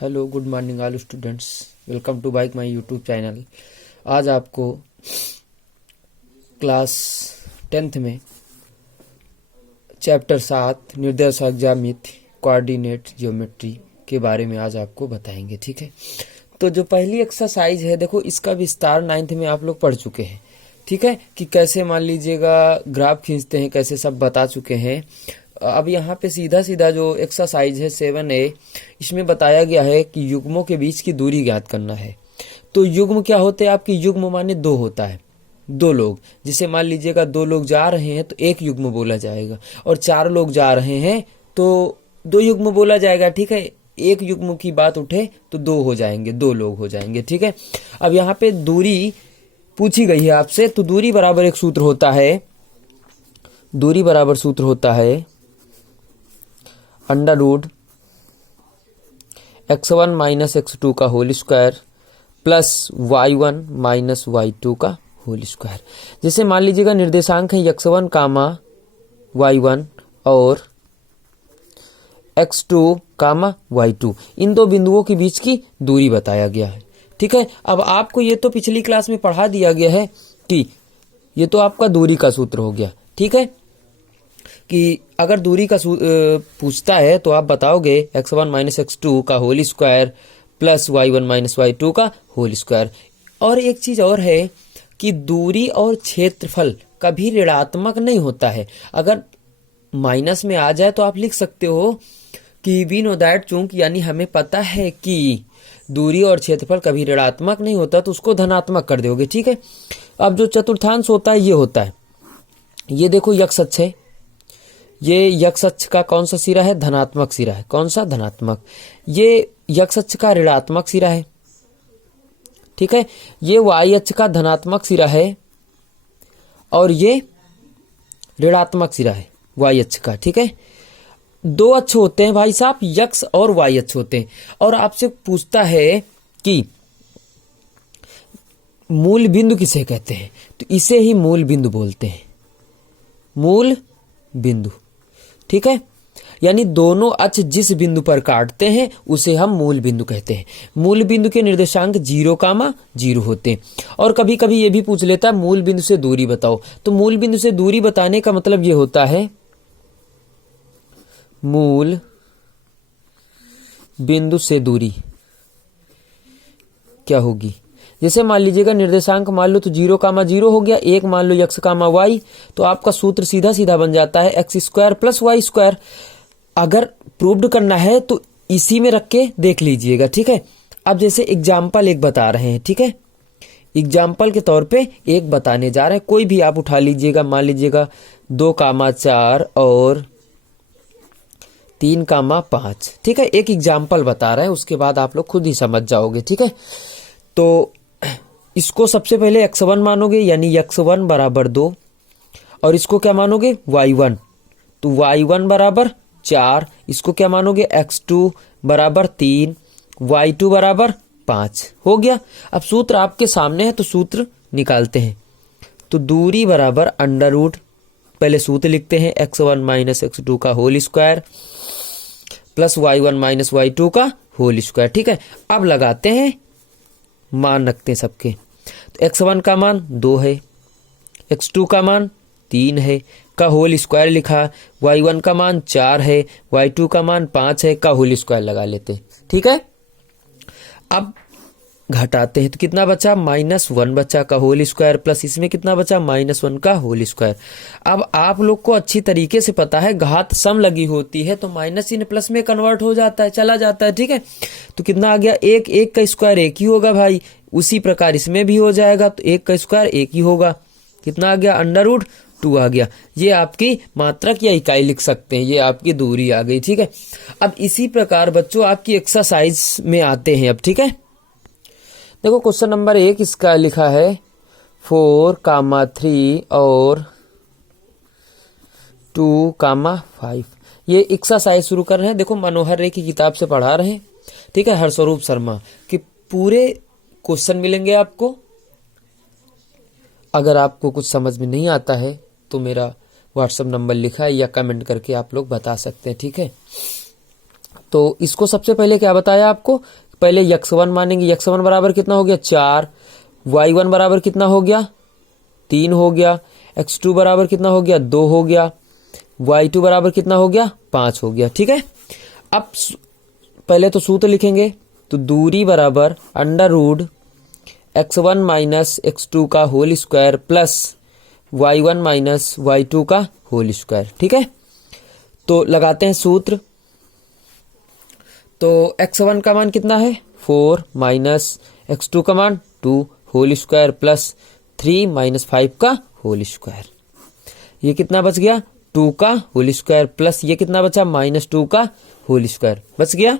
Hello good morning all students, welcome to bike my YouTube channel. आज आपको class 10th में chapter 7 निर्देशांक ज्यामिति कोऑर्डिनेट ज्योमेट्री के बारे में आज आपको बताएंगे। ठीक है, तो जो पहली एक्सरसाइज है देखो, इसका विस्तार 9th में आप लोग पढ़ चुके हैं। ठीक है, कि कैसे मान लीजिएगा ग्राफ खींचते हैं, कैसे सब बता चुके हैं। अब यहाँ पे सीधा सीधा जो एक्सरसाइज है 7A, इसमें बताया गया है कि युग्मों के बीच की दूरी ज्ञात करना है। तो युग्म क्या होते हैं आपकी? युग्म माने दो होता है, दो लोग। जिसे मान लीजिएगा दो लोग जा रहे हैं तो एक युग्म बोला जाएगा, और चार लोग जा रहे हैं तो दो युग्म बोला जाएगा। ठीक है, एक युग्म की बात उठे तो दो हो जाएंगे, दो लोग हो जाएंगे। ठीक है, अब यहाँ पे दूरी पूछी गई है आपसे, तो दूरी बराबर एक सूत्र होता है, दूरी बराबर सूत्र होता है under root x1 minus x2 का whole square plus y1 minus y2 का होल स्क्वायर। जैसे मान लीजिएगा निर्देशांक है x1 कामा y1 और x2 कामा y2, इन दो बिंदुओं के बीच की दूरी बताया गया है। ठीक है, अब आपको ये तो पिछली क्लास में पढ़ा दिया गया है कि ये तो आपका दूरी का सूत्र हो गया। ठीक है, कि अगर दूरी का पूछता है तो आप बताओगे x1 माइनस x2 का whole square plus y1 minus y2 का होल स्क्वायर। और एक चीज और है कि दूरी और क्षेत्रफल कभी ऋणात्मक नहीं होता है। अगर माइनस में आ जाए तो आप लिख सकते हो कि वी नो दैट, चूंकि यानी हमें पता है कि दूरी और क्षेत्रफल कभी ऋणात्मक नहीं होता, तो उसको धनात्मक कर दोगे। ठीक है, अब जो चतुर्थांश होता है ये होता है, ये देखो यक्ष अक्ष है, ये यक्ष अक्ष का कौन सा सिरा है? धनात्मक सिरा है। कौन सा? धनात्मक। ये यक्ष अक्ष का ऋणात्मक सिरा है। ठीक है, ये वाई अक्ष का धनात्मक सिरा है और ये ऋणात्मक सिरा है वाई अक्ष का। ठीक है, दो अक्ष होते हैं भाई साहब, यक्ष और वाई अक्ष होते हैं। और आपसे पूछता है कि मूल बिंदु किसे कहते हैं, तो इसे ही मूल बिंदु बोलते हैं, मूल बिंदु। ठीक है, यानी दोनों अक्ष जिस बिंदु पर काटते हैं उसे हम मूल बिंदु कहते हैं। मूल बिंदु के निर्देशांक 0,0 होते हैं। और कभी कभी ये भी पूछ लेता है मूल बिंदु से दूरी बताओ, तो मूल बिंदु से दूरी बताने का मतलब ये होता है मूल बिंदु से दूरी क्या होगी। जैसे मान लीजिएगा निर्देशांक मान लो तो 0,0 हो गया, एक मान लो x, y, तो आपका सूत्र सीधा सीधा बन जाता है x square plus y square. अगर प्रूव्ड करना है तो इसी में रख के देख लीजिएगा। ठीक है, अब जैसे एग्जाम्पल एक बता रहे हैं। ठीक है, एग्जाम्पल के तौर पे एक बताने जा रहे हैं, कोई भी आप उठा लीजिएगा। मान लीजिएगा 2,4 और 3,5। ठीक है, एक एग्जाम्पल बता रहे हैं, उसके बाद आप लोग खुद ही समझ जाओगे। ठीक है, तो इसको सबसे पहले x1 मानोगे, यानी x1 बराबर 2, और इसको क्या मानोगे? y1, तो y1 बराबर 4। इसको क्या मानोगे? x2 बराबर 3, y2 बराबर 5। हो गया। अब सूत्र आपके सामने है तो सूत्र निकालते हैं। तो दूरी बराबर अंडर रूट, पहले सूत्र लिखते हैं x1 माइनस x2 का whole square plus y1 minus y2 का होल स्क्वायर। ठीक है, अब लगाते हैं, मान रखते हैं सबके। तो x1 का मान 2 है, x2 का मान 3 है का होल स्क्वायर लिखा, y1 का मान 4 है, y2 का मान 5 है का होल स्क्वायर लगा लेते हैं। ठीक है, अब घटाते हैं तो कितना बचा? -1 बचा का होल स्क्वायर प्लस इसमें कितना बचा? -1 का होल स्क्वायर। अब आप लोग को अच्छी तरीके से पता है घात सम लगी होती है तो माइनस चिन्ह प्लस में कन्वर्ट हो जाता है, चला जाता है। ठीक है, तो कितना आ गया? 1 का स्क्वायर 1 ही होगा भाई, उसी प्रकार इसमें भी हो जाएगा, तो 1 का स्क्वायर 1 ही होगा। कितना आ गया? अंडर रूट 2 आ गया। ये आपकी मात्रक या इकाई लिख सकते हैं, ये आपकी दूरी आ गई। ठीक है, अब इसी प्रकार बच्चों आपकी एक्सरसाइज में आते हैं अब। ठीक है, देखो क्वेश्चन नंबर 1 इसका लिखा है 4,3 और 2,5। ये एक्सरसाइज शुरू कर रहे हैं। देखो मनोहर रे की किताब से पढ़ा रहे हैं। ठीक है, हरस्वरूप शर्मा के पूरे क्वेश्चन मिलेंगे आपको। अगर आपको कुछ समझ में नहीं आता है तो मेरा व्हाट्सएप नंबर लिखा है या कमेंट करके आप लोग बता सकते हैं। ठीक है, तो इसको सबसे पहले क्या बताया आपको, पहले x1 मानेंगे। x1 बराबर कितना हो गया 4, y1 बराबर कितना हो गया 3 हो गया, x2 बराबर कितना हो गया 2 हो गया, y2 बराबर कितना हो गया 5 हो गया। ठीक है, अब पहले तो सूत्र लिखेंगे, तो दूरी बराबर under root x1 minus x2 का whole square plus y1 minus y2 का होल स्क्वायर। ठीक है, तो लगाते हैं सूत्र। तो x1 का मान कितना है 4 माइनस x2 का मान 2 होल स्क्वायर प्लस 3 माइनस 5 का होल स्क्वायर। ये कितना बच गया 2 का होल स्क्वायर प्लस ये कितना बचा -2 का होल स्क्वायर बच गया।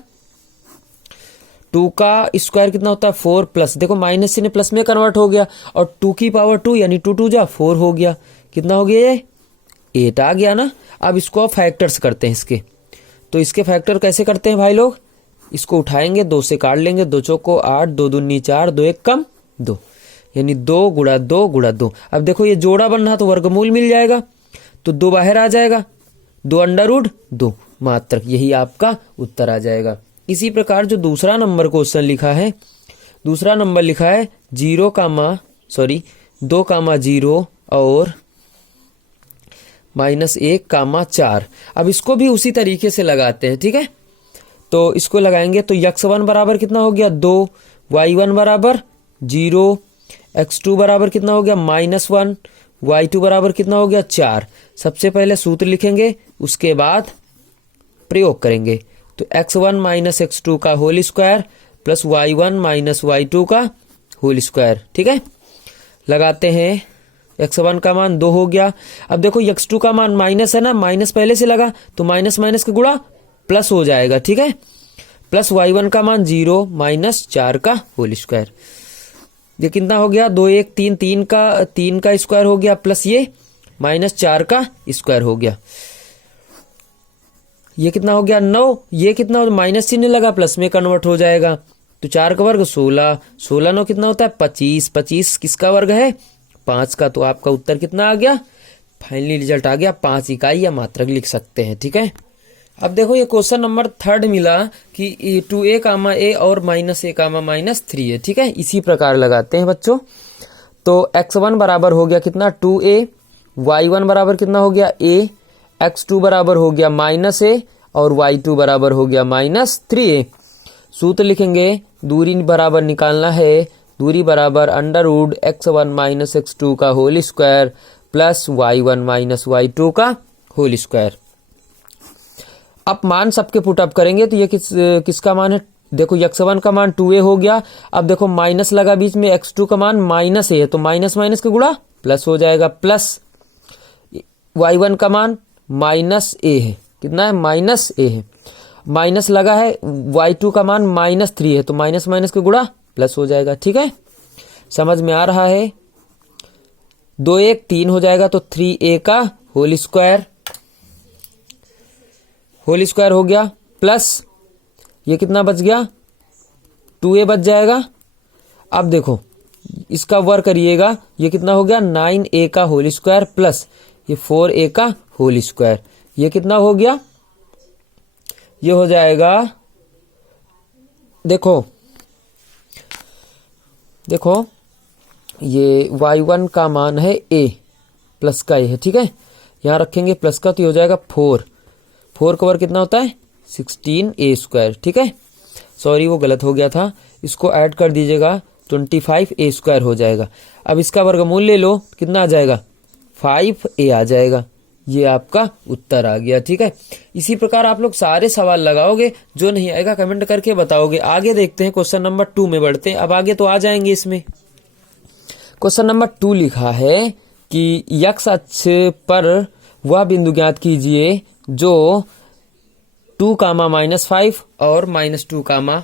2 का स्क्वायर कितना होता है 4 प्लस, देखो माइनस से प्लस में कन्वर्ट हो गया और 2 की पावर 2 यानी 2 2 जा 4 हो गया। कितना हो गया ये 8 आ गया ना। अब इसको फैक्टर्स करते हैं इसके, तो इसके फैक्टर कैसे करते हैं भाई लोग, इसको उठाएंगे 2 से काट लेंगे, 2 चौको 8, 2 दूनी 4, 2 1 कम 2 यानी 2 गुणा 2 गुणा 2। अब देखो ये जोड़ा बन रहा तो वर्गमूल मिल जाएगा, तो 2 बाहर आ जाएगा, 2 अंडर रूट 2 मात्रक, यही आपका उत्तर आ जाएगा। इसी प्रकार जो दूसरा नंबर क्वेश्चन लिखा है, दूसरा नंबर लिखा है 2 0 और -1 4। अब इसको भी उसी तरीके से लगाते हैं। ठीक है, तो इसको लगाएंगे तो x1 बराबर कितना हो गया 2, y1 बराबर 0, x2 बराबर कितना हो गया -1, y2 बराबर कितना हो गया 4। सबसे पहले सूत्र लिखेंगे, उसके बाद प्रयोग करेंगे। तो x1 माइनस x2 का whole square plus y1 minus y2 का होल स्क्वायर। ठीक है, लगाते हैं, x1 का मान 2 हो गया। अब देखो x2 का मान माइनस है ना, माइनस पहले से लगा तो माइनस माइनस का गुणा प्लस हो जाएगा। ठीक है, प्लस y1 का मान 0 माइनस 4 का होल स्क्वायर। ये कितना हो गया 2 1 3 3 का स्क्वायर हो गया प्लस ये -4 का स्क्वायर हो गया। ये कितना हो गया 9, ये कितना माइनस चिन्ह लगा प्लस में कन्वर्ट हो जाएगा, तो 4 का वर्ग 16, 16 9 कितना होता है 25, 25 किसका वर्ग है 5 का। तो आपका उत्तर कितना आ गया, फाइनली रिजल्ट आ गया 5 इकाई या मात्रक लिख सकते हैं। ठीक है, अब देखो ये क्वेश्चन नंबर 3 मिला कि 2a, a और -a, -3 है। ठीक है, इसी प्रकार लगाते हैं बच्चों। तो x1 बराबर हो गया कितना 2a, y1 बराबर कितना हो गया a, x2 बराबर हो गया -a और y2 बराबर हो गया -3a। सूत्र लिखेंगे, दूरी बराबर निकालना है, दूरी बराबर under root x1 minus x2 का whole square plus y1 minus y2 का होल स्क्वायर। अब मान सबके पुटअप करेंगे तो ये किसका मान है, देखो x1 का मान 2a हो गया। अब देखो माइनस लगा बीच में, x2 का मान -a है तो माइनस माइनस का गुणा प्लस हो जाएगा, प्लस y1 का मान -a है, कितना है -a है, माइनस लगा है, y2 का मान -3 है तो माइनस माइनस का गुणा प्लस हो जाएगा। ठीक है, समझ में आ रहा है। 2 1 3 हो जाएगा तो 3a का होल स्क्वायर हो गया प्लस ये कितना बच गया 2a बच जाएगा। अब देखो इसका वर्ग करिएगा, ये कितना हो गया 9a का होल स्क्वायर प्लस ये 4a का होल स्क्वायर। ये कितना हो गया, ये हो जाएगा, देखो ये y1 का मान है a प्लस का a है। ठीक है, यहां रखेंगे प्लस का तो ये हो जाएगा 4 का वर्ग कितना होता है 16a स्क्वायर। ठीक है, सॉरी वो गलत हो गया था, इसको ऐड कर दीजिएगा 25a स्क्वायर हो जाएगा। अब इसका वर्गमूल ले लो, कितना आ जाएगा 5a आ जाएगा। ये आपका उत्तर आ गया। ठीक है, इसी प्रकार आप लोग सारे सवाल लगाओगे, जो नहीं आएगा कमेंट करके बताओगे। आगे देखते हैं, क्वेश्चन नंबर 2 में बढ़ते हैं। अब आगे तो आ जाएंगे इसमें। क्वेश्चन नंबर 2 लिखा है कि x अक्ष पर वह बिंदु ज्ञात कीजिए जो 2, -5 और -2,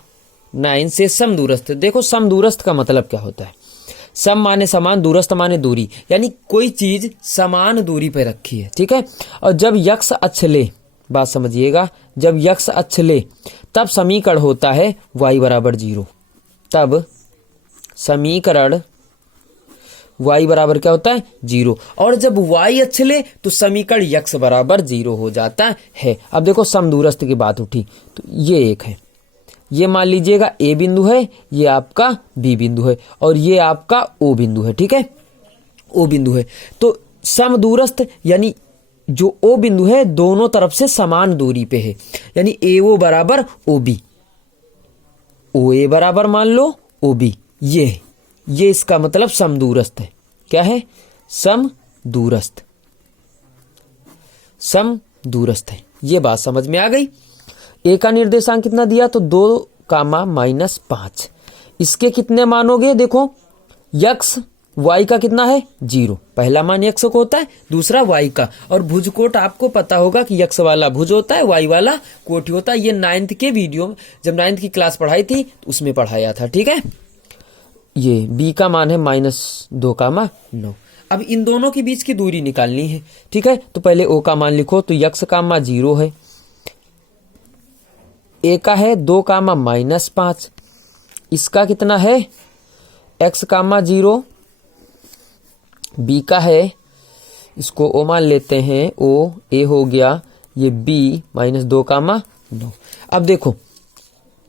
9 से समदूरस्थ। देखो समदूरस्थ का मतलब क्या होता है, सम माने समान, दूरस्थ माने दूरी, यानी कोई चीज समान दूरी पर रखी है। ठीक है, और जब यक्ष अक्ष ले, बात समझिएगा, जब यक्ष अक्ष ले तब समीकरण होता है y बराबर 0। तब समीकरण y बराबर क्या होता है 0। और जब y अच्छले तो समीकरण x बराबर 0 हो जाता है। अब देखो समदूरस्थ की बात उठी तो ये एक है, ये मान लीजिएगा a बिंदु है, ये आपका b बिंदु है और ये आपका o बिंदु है, ठीक है, o बिंदु है। तो समदूरस्थ यानी जो o बिंदु है दोनों तरफ से समान दूरी पे है, यानी AO बराबर OB, OA बराबर मान लो OB, ये इसका मतलब समदूरस्थ है। क्या है? समदूरस्थ, समदूरस्थ है। ये बात समझ में आ गई। ए का निर्देशांक कितना दिया तो 2, -5। इसके कितने मानोगे? देखो यक्स y का कितना है 0, पहला मान यक्स को होता है, दूसरा y का। और भुज कोट आपको पता होगा कि यक्स वाला भुज होता है, y वाला कोटि होता है। ये 9th के वीडियो में जब 9th की क्लास पढ़ाई थी तो उसमें पढ़ाया था, ठीक है। ये b का मान है -2, 9। अब इन दोनों के बीच की दूरी निकालनी है, ठीक है। तो पहले o का मान लिखो, तो यक्स का मान 0 है, a का है 2, -5, इसका कितना है x का मान 0, b का है, इसको o मान लेते हैं, o a हो गया, ये b -2, 9। अब देखो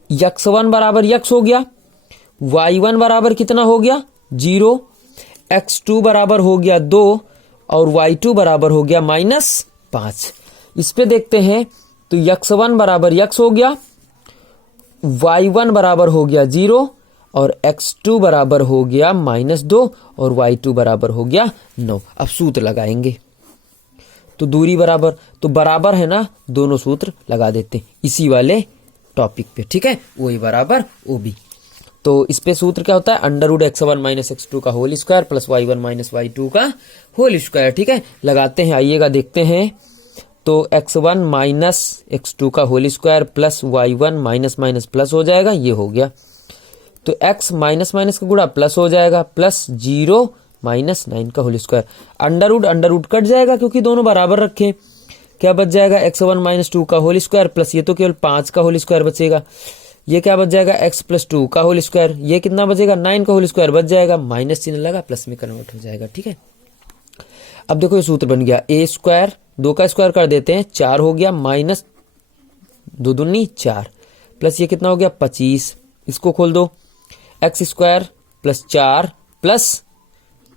x1 बराबर x हो गया, y1 बराबर कितना हो गया 0, x2 बराबर हो गया 2 और y2 बराबर हो गया -5। इस पे देखते हैं तो x1 बराबर x हो गया, y1 बराबर हो गया 0 और x2 बराबर हो गया -2 और y2 बराबर हो गया 9। अब सूत्र लगाएंगे तो दूरी बराबर, तो बराबर है ना, दोनों सूत्र लगा देते इसी वाले टॉपिक पे, ठीक है। वही बराबर OB। तो इस पे सूत्र क्या होता है, √x1 - x2 का whole square plus y1 - y2 का होल स्क्वायर, ठीक है। लगाते हैं, आइएगा देखते हैं। तो x1 - x2 का whole square plus y1 minus plus हो जाएगा, ये हो गया। तो x माइनस का गुणा प्लस हो जाएगा, प्लस 0 -9 का whole square. Under root cut जाएगा क्योंकि दोनों बराबर रखे। क्या बच जाएगा, x1 - 2 का होल स्क्वायर प्लस ये तो केवल 5 का होल स्क्वायर बचेगा। ये क्या बच जाएगा, x + 2 का होल स्क्वायर। ये कितना बचेगा, 9 का होल स्क्वायर बच जाएगा, माइनस चिन्ह लगा, प्लस में कन्वर्ट हो जाएगा, ठीक है। अब देखो ये सूत्र बन गया, a स्क्वायर 2 का स्क्वायर कर देते हैं, 4 हो गया, -2 दूनी 4 प्लस ये कितना हो गया 25। इसको खोल दो, x square plus 4 plus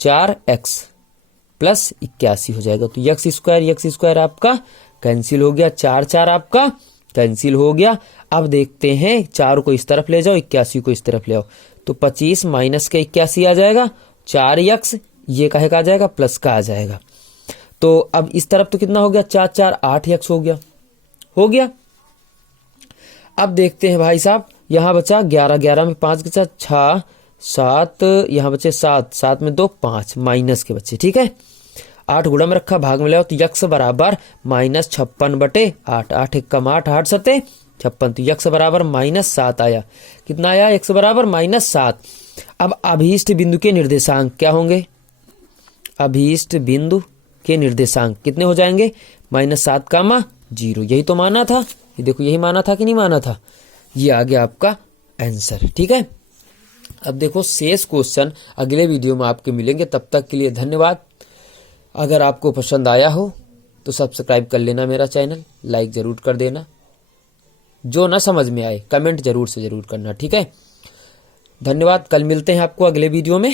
4x plus 81 हो जाएगा। तो x स्क्वायर आपका कैंसिल हो गया, 4 आपका कैंसिल हो गया। अब देखते हैं, 4 को इस तरफ ले जाओ, 81 को इस तरफ ले आओ, तो 25 माइनस के 81 आ जाएगा, 4x ये काहे का आ जाएगा, प्लस का आ जाएगा। तो अब इस तरफ तो कितना हो गया, 4 8x हो गया। अब देखते हैं भाई साहब, यहां बचा 11 में 5 के साथ 6 7, यहां बचे 7 में 2 5 माइनस के बच्चे, ठीक है। 8 गुणा में रखा, भाग में ले आओ, तो यक्स बराबर -56/8, 8 एकम 8, 8 सते 56, तो यक्स बराबर -7 आया। कितना आया, x बराबर -7। अब अभीष्ट बिंदु के निर्देशांक क्या होंगे, अभीष्ट बिंदु के निर्देशांक कितने हो जाएंगे, -7, 0। यही तो माना था, ये देखो यही माना था कि नहीं माना था, ये आ गया आपका आंसर, ठीक है। अब देखो शेष क्वेश्चन अगले वीडियो में आपके मिलेंगे, तब तक के लिए धन्यवाद। अगर आपको पसंद आया हो तो सब्सक्राइब कर लेना मेरा चैनल, लाइक जरूर कर देना। जो ना समझ में आए कमेंट जरूर से जरूर करना, ठीक है। धन्यवाद, कल मिलते हैं आपको अगले वीडियो में।